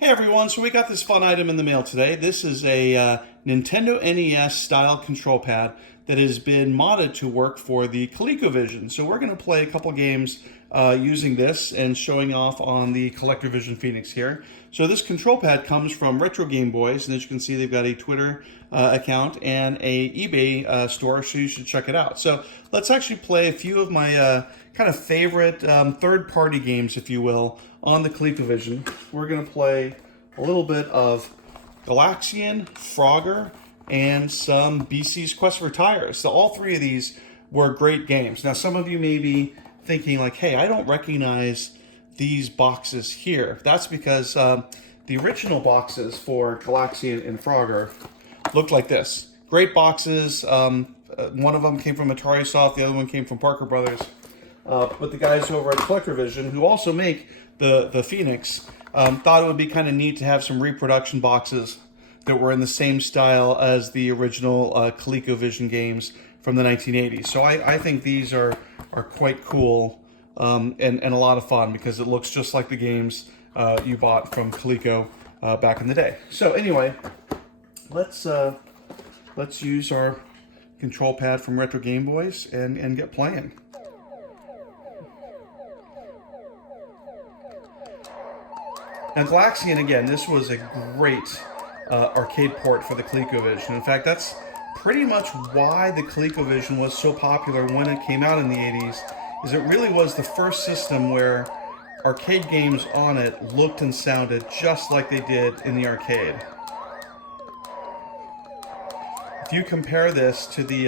Hey everyone, so we got this fun item in the mail today. This is a Nintendo NES style control pad that has been modded to work for the ColecoVision. So we're going to play a couple games using this and showing off on the CollectorVision Phoenix here. So this control pad comes from Retro Game Boys, and as you can see they've got a Twitter account and a eBay store, so you should check it out. So let's actually play a few of my kind of favorite third-party games, if you will, on the ColecoVision. We're going to play a little bit of Galaxian, Frogger, and some BC's Quest for Tires. So all three of these were great games. Now some of you may be thinking like, hey, I don't recognize these boxes here. That's because the original boxes for Galaxian and Frogger looked like this. Great boxes. One of them came from Atari Soft, the other one came from Parker Brothers. But the guys over at CollectorVision, who also make the Phoenix, thought it would be kind of neat to have some reproduction boxes that were in the same style as the original ColecoVision games from the 1980s. So I think these are quite cool and a lot of fun because it looks just like the games you bought from Coleco back in the day. So anyway, let's use our control pad from Retro Game Boys and get playing. Now Galaxian, again, this was a great arcade port for the ColecoVision. In fact, that's pretty much why the ColecoVision was so popular when it came out in the 80s, is it really was the first system where arcade games on it looked and sounded just like they did in the arcade. If you compare this to the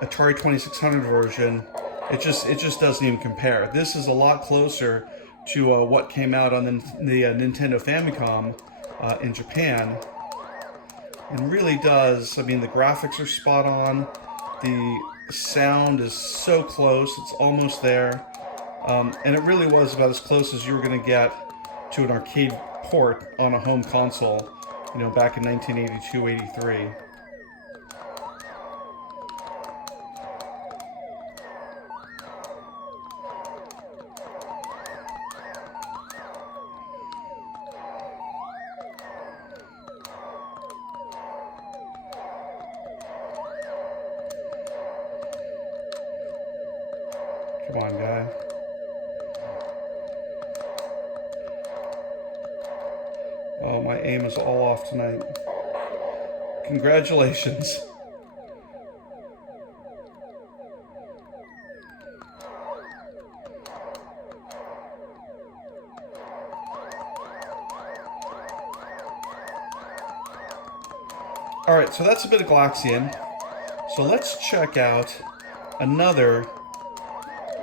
Atari 2600 version, it just doesn't even compare. This is a lot closer to what came out on the Nintendo Famicom in Japan, and really does. I mean, the graphics are spot on, the sound is so close, it's almost there, and it really was about as close as you were going to get to an arcade port on a home console, you know, back in 1982-83. Come on, guy. Oh, my aim is all off tonight. Congratulations. Alright, so that's a bit of Galaxian. So let's check out another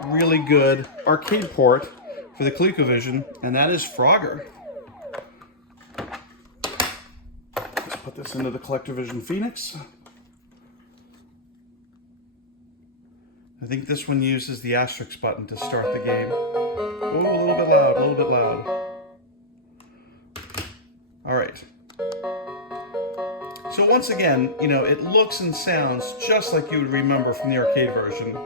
really good arcade port for the ColecoVision, and that is Frogger. Let's put this into the CollectorVision Phoenix. I think this one uses the asterisk button to start the game. Oh, a little bit loud, a little bit loud. Alright. So once again, you know, it looks and sounds just like you would remember from the arcade version,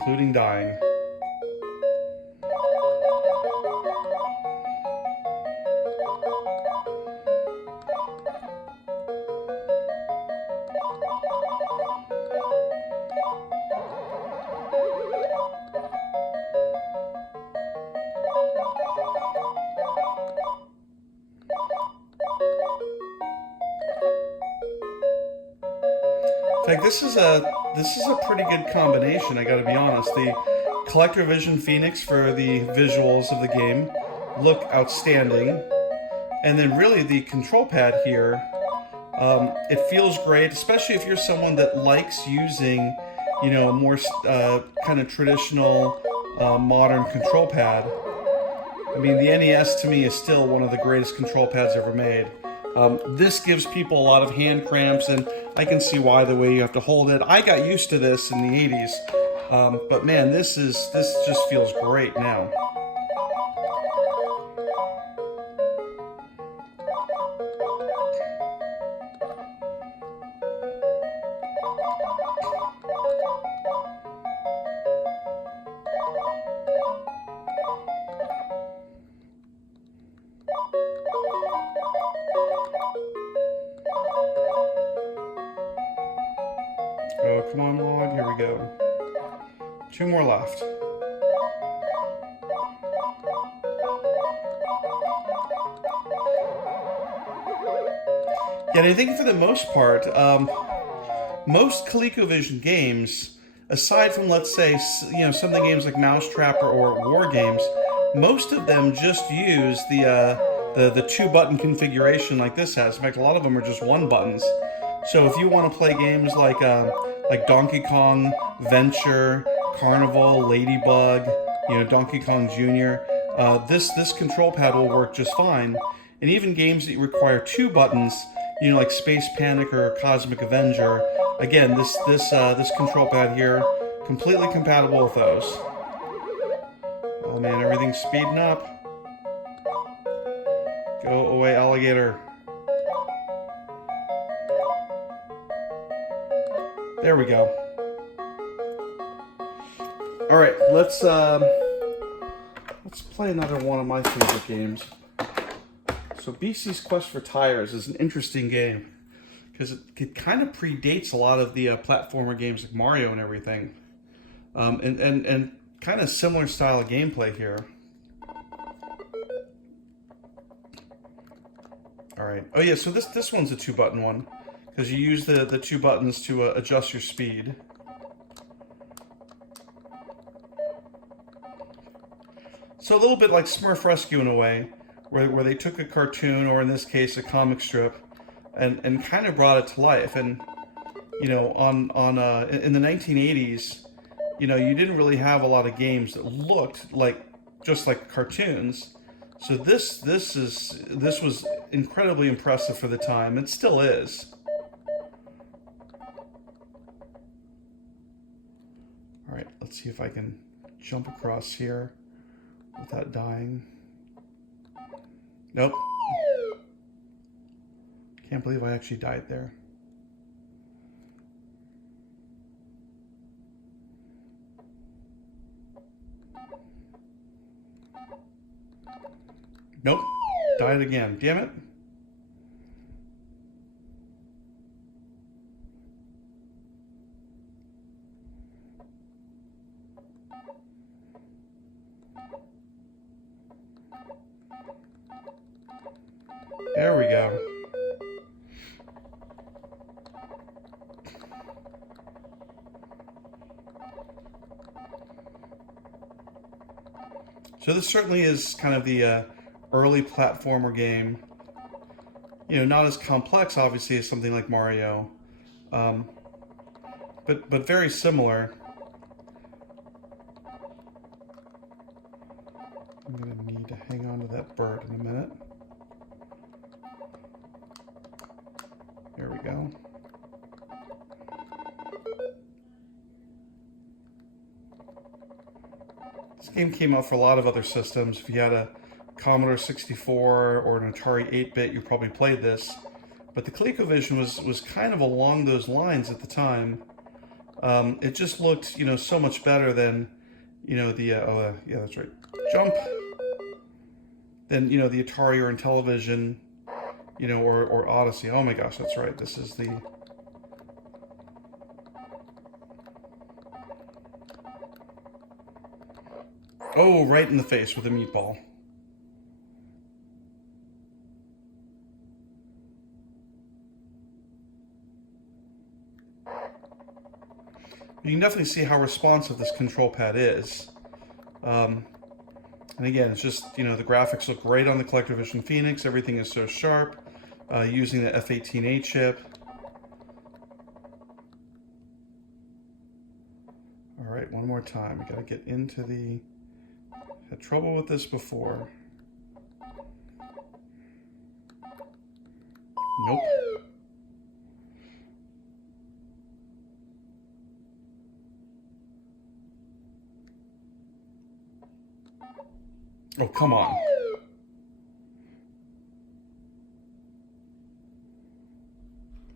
including dying. In fact, this is a pretty good combination, I gotta be honest. The CollectorVision Phoenix for the visuals of the game look outstanding, and then really the control pad here, it feels great, especially if you're someone that likes using, you know, a more kind of traditional modern control pad. I mean, the NES to me is still one of the greatest control pads ever made. This gives people a lot of hand cramps, and I can see why, the way you have to hold it. I got used to this in the 80s, but man, this just feels great now. Come on, log. Here we go. 2 more left. Yeah, I think for the most part, most ColecoVision games, aside from, let's say, some of the games like Mousetrap or War Games, most of them just use the 2-button configuration like this has. In fact, a lot of them are just 1 buttons. So if you want to play games like Donkey Kong, Venture, Carnival, Ladybug, Donkey Kong Jr., this control pad will work just fine. And even games that require 2 buttons, like Space Panic or Cosmic Avenger, again, this control pad here, completely compatible with those. Oh man, everything's speeding up. Go away, alligator. There we go. All right, let's play another one of my favorite games. So BC's Quest for Tires is an interesting game because it kind of predates a lot of the platformer games like Mario and everything, and kind of similar style of gameplay here. All right. Oh yeah. So this one's a 2-button one because you use the 2 buttons to adjust your speed. So a little bit like Smurf Rescue in a way, where they took a cartoon, or in this case a comic strip, and kind of brought it to life. And in the 1980s, you didn't really have a lot of games that looked just like cartoons. So this was incredibly impressive for the time. It still is. All right, let's see if I can jump across here without dying. Nope. Can't believe I actually died there. Nope. Died again. Damn it. There we go. So this certainly is kind of the early platformer game. Not as complex, obviously, as something like Mario, but very similar. I'm going to need to hang on to that bird in a minute. There we go. This game came out for a lot of other systems. If you had a Commodore 64 or an Atari 8-bit, you probably played this. But the ColecoVision was kind of along those lines at the time. It just looked, so much better than, yeah, that's right, jump. Than, the Atari or Intellivision, or Odyssey. Oh my gosh, that's right. This is the... Oh, right in the face with a meatball. You can definitely see how responsive this control pad is. And again, it's just, the graphics look great on the CollectorVision Phoenix. Everything is so sharp, using the F18A chip. All right, one more time. We got to get into the... Had trouble with this before. Nope. Oh, come on. I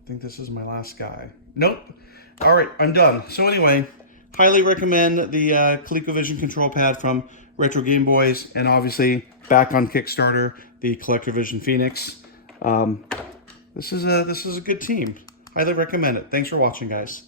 think this is my last guy. Nope. All right, I'm done. So anyway, highly recommend the ColecoVision control pad from Retro Game Boys, and obviously back on Kickstarter, the CollectorVision Phoenix. This is a good team. Highly recommend it. Thanks for watching, guys.